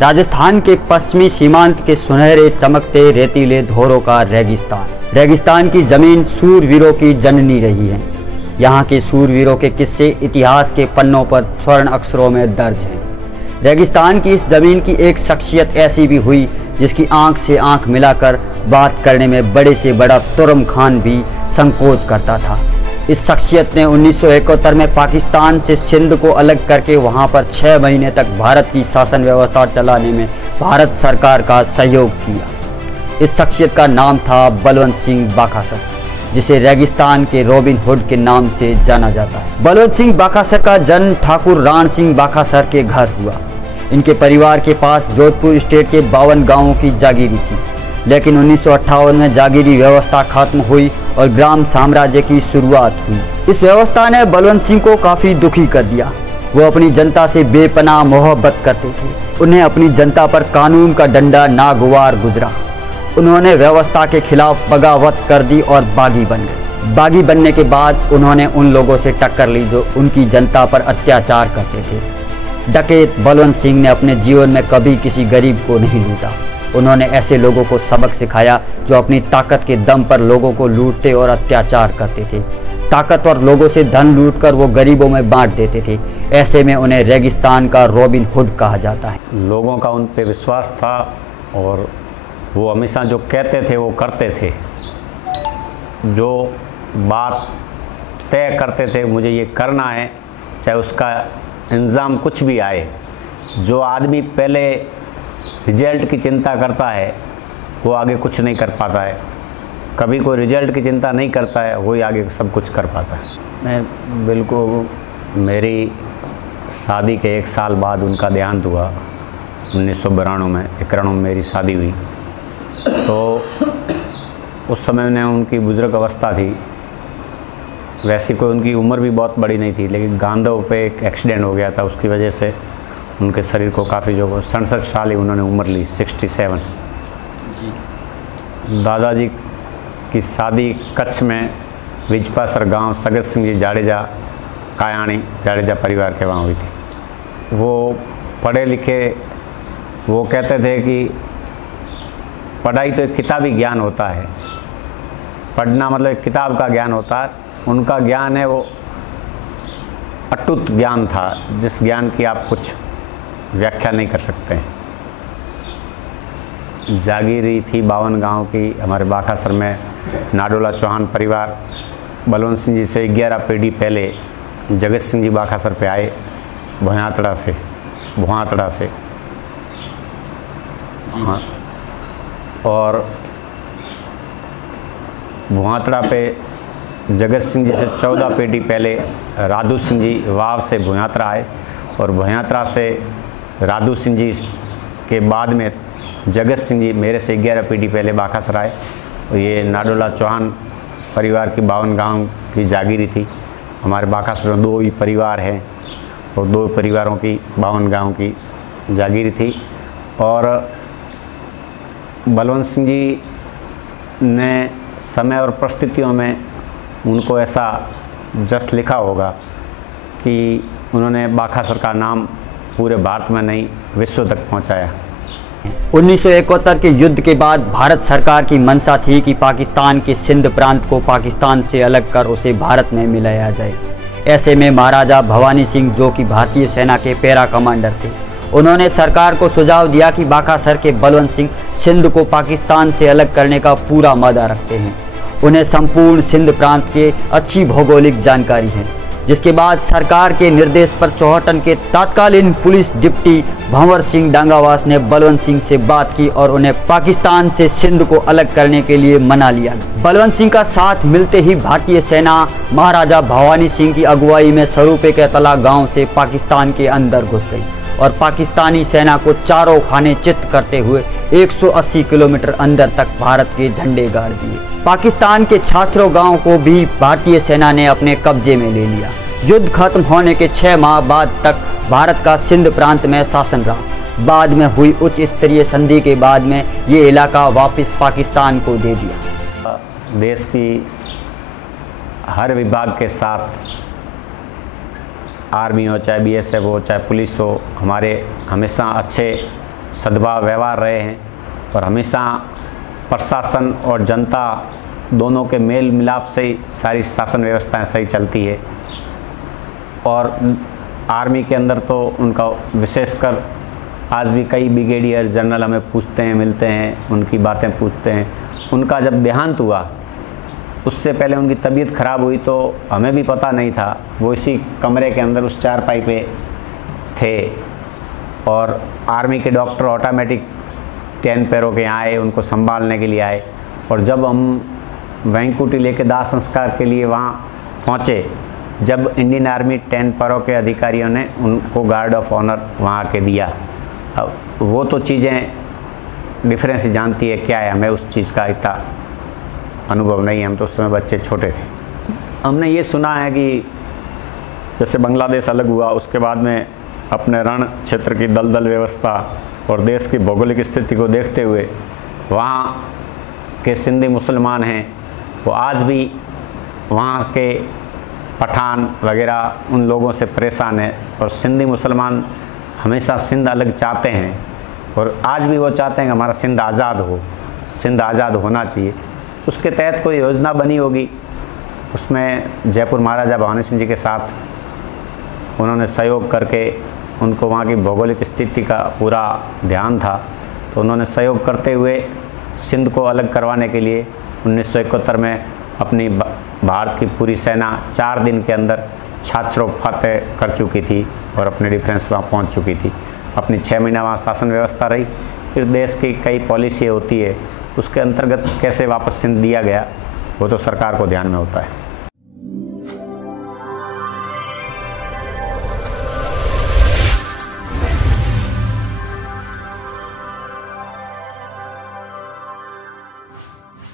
राजस्थान के पश्चिमी सीमांत के सुनहरे चमकते रेतीले धोरों का रेगिस्तान की जमीन सूरवीरों की जननी रही है। यहाँ के सूरवीरों के किस्से इतिहास के पन्नों पर स्वर्ण अक्षरों में दर्ज हैं। रेगिस्तान की इस जमीन की एक शख्सियत ऐसी भी हुई जिसकी आंख से आंख मिलाकर बात करने में बड़े से बड़ा तुर्म खान भी संकोच करता था। इस शख्सियत ने 1971 में पाकिस्तान से सिंध को अलग करके वहां पर 6 महीने तक भारत की शासन व्यवस्था चलाने में भारत सरकार का सहयोग किया। इस शख्सियत का नाम था बलवंत सिंह बाखासर, जिसे रेगिस्तान के रॉबिन हुड के नाम से जाना जाता है। बलवंत सिंह बाखासर का जन्म ठाकुर राण सिंह बाखासर के घर हुआ। इनके परिवार के पास जोधपुर स्टेट के 52 गांवों की जागीरी थी, लेकिन 1958 में जागीरी व्यवस्था खत्म हुई और ग्राम साम्राज्य की शुरुआत हुई। इस व्यवस्था ने बलवंत सिंह को काफ़ी दुखी कर दिया। वो अपनी जनता से बेपनाह मोहब्बत करते थे। उन्हें अपनी जनता पर कानून का डंडा नागवार गुजरा। उन्होंने व्यवस्था के खिलाफ बगावत कर दी और बागी बन गए। बागी बनने के बाद उन्होंने उन लोगों से टक्कर ली जो उनकी जनता पर अत्याचार करते थे। डकैत बलवंत सिंह ने अपने जीवन में कभी किसी गरीब को नहीं लूटा। उन्होंने ऐसे लोगों को सबक सिखाया जो अपनी ताकत के दम पर लोगों को लूटते और अत्याचार करते थे। ताकतवर लोगों से धन लूटकर वो गरीबों में बांट देते थे। ऐसे में उन्हें रेगिस्तान का रॉबिन हुड कहा जाता है। लोगों का उन पे विश्वास था और वो हमेशा जो कहते थे वो करते थे। जो बात तय करते थे मुझे ये करना है, चाहे उसका इंतज़ाम कुछ भी आए। जो आदमी पहले रिजल्ट की चिंता करता है वो आगे कुछ नहीं कर पाता है। कभी कोई रिजल्ट की चिंता नहीं करता है वही आगे सब कुछ कर पाता है। मैं बिल्कुल, मेरी शादी के 1 साल बाद उनका देहांत हुआ। 1992 में 91 में मेरी शादी हुई। तो उस समय में उनकी बुजुर्ग अवस्था थी। वैसे कोई उनकी उम्र भी बहुत बड़ी नहीं थी, लेकिन गांधव पे एक एक्सीडेंट हो गया था। उसकी वजह से उनके शरीर को काफ़ी जो 67 साल ही उन्होंने उम्र ली, 67 जी। दादाजी की शादी कच्छ में विजपासर गांव सगत सिंह जी जाडेजा कायाणी जाडेजा परिवार के वहाँ हुई थी। वो पढ़े लिखे, वो कहते थे कि पढ़ाई तो एक किताबी ज्ञान होता है। पढ़ना मतलब एक किताब का ज्ञान होता है। उनका ज्ञान है वो अटूट ज्ञान था, जिस ज्ञान की आप कुछ व्याख्या नहीं कर सकते हैं। जागीरी थी 52 गांव की। हमारे बाखासर में नाडोला चौहान परिवार बलवंत सिंह जी से 11 पीढ़ी पहले जगत सिंह जी बाखासर पे आए, भुआतड़ा से हाँ। और भुआतड़ा पे जगत सिंह जी से 14 पीढ़ी पहले राधू सिंह जी वाव से भुआतड़ा आए, और भुआतड़ा से राधू सिंह जी के बाद में जगत सिंह जी मेरे से 11 पीढ़ी पहले बाखासर आए। और ये नाडोला चौहान परिवार की 52 गांव की जागीरी थी। हमारे बाखासर में 2 ही परिवार हैं और 2 परिवारों की 52 गांव की जागीरी थी। और बलवंत सिंह जी ने समय और परिस्थितियों में उनको ऐसा जस लिखा होगा कि उन्होंने बाखासर का नाम पूरे भारत में नहीं विश्व तक पहुंचाया। 1971 के युद्ध के बाद भारत सरकार की मंशा थी कि पाकिस्तान के सिंध प्रांत को पाकिस्तान से अलग कर उसे भारत में मिलाया जाए। ऐसे में महाराजा भवानी सिंह, जो कि भारतीय सेना के पैरा कमांडर थे, उन्होंने सरकार को सुझाव दिया कि बाखासर के बलवंत सिंह सिंध को पाकिस्तान से अलग करने का पूरा मादा रखते हैं। उन्हें संपूर्ण सिंध प्रांत के अच्छी भौगोलिक जानकारी है। जिसके बाद सरकार के निर्देश पर चौहटन के तत्कालीन पुलिस डिप्टी भंवर सिंह डांगावास ने बलवंत सिंह से बात की और उन्हें पाकिस्तान से सिंध को अलग करने के लिए मना लिया। बलवंत सिंह का साथ मिलते ही भारतीय सेना महाराजा भवानी सिंह की अगुवाई में सरूपे के तला गांव से पाकिस्तान के अंदर घुस गई और पाकिस्तानी सेना को चारों खाने चित्त करते हुए 180 किलोमीटर अंदर तक भारत के झंडे गाड़ दिए। पाकिस्तान के छाछरो गांव को भी भारतीय सेना ने अपने कब्जे में ले लिया। युद्ध खत्म होने के 6 माह बाद तक भारत का सिंध प्रांत में शासन रहा। बाद में हुई उच्च स्तरीय संधि के बाद में ये इलाका वापस पाकिस्तान को दे दिया। देश की हर विभाग के साथ, आर्मी हो चाहे BSF हो चाहे पुलिस हो, हमारे हमेशा अच्छे सद्भाव व्यवहार रहे हैं और हमेशा प्रशासन और जनता दोनों के मेल मिलाप से ही सारी शासन व्यवस्थाएं सही चलती है। और आर्मी के अंदर तो उनका विशेषकर आज भी कई ब्रिगेडियर जनरल हमें पूछते हैं, मिलते हैं, उनकी बातें पूछते हैं। उनका जब देहांत हुआ उससे पहले उनकी तबीयत ख़राब हुई तो हमें भी पता नहीं था। वो इसी कमरे के अंदर उस चारपाई पे थे और आर्मी के डॉक्टर ऑटोमेटिक 10 पैरों के यहाँ आए, उनको संभालने के लिए आए। और जब हम वैंकुटी लेके दाह संस्कार के लिए वहाँ पहुँचे, जब इंडियन आर्मी 10 पैरों के अधिकारियों ने उनको गार्ड ऑफ ऑनर वहाँ आके दिया। अब वो तो चीज़ें डिफरेंस ही जानती है क्या है, हमें उस चीज़ का इतना अनुभव नहीं है, हम तो उस समय बच्चे छोटे थे। हमने ये सुना है कि जैसे बांग्लादेश अलग हुआ उसके बाद में अपने रण क्षेत्र की दलदल व्यवस्था और देश की भौगोलिक स्थिति को देखते हुए वहाँ के सिंधी मुसलमान हैं वो आज भी वहाँ के पठान वगैरह उन लोगों से परेशान है। और सिंधी मुसलमान हमेशा सिंध अलग चाहते हैं और आज भी वो चाहते हैं कि हमारा सिंध आज़ाद हो, सिंध आज़ाद होना चाहिए। उसके तहत कोई योजना बनी होगी, उसमें जयपुर महाराजा भवानी सिंह जी के साथ उन्होंने सहयोग करके, उनको वहाँ की भौगोलिक स्थिति का पूरा ध्यान था तो उन्होंने सहयोग करते हुए सिंध को अलग करवाने के लिए 1971 में अपनी भारत की पूरी सेना 4 दिन के अंदर छाछरौ फतेह कर चुकी थी और अपने डिफेंस वहाँ पहुँच चुकी थी। अपनी 6 महीना वहाँ शासन व्यवस्था रही। फिर देश की कई पॉलिसी होती है, उसके अंतर्गत कैसे वापस सिंध दिया गया वो तो सरकार को ध्यान में होता है।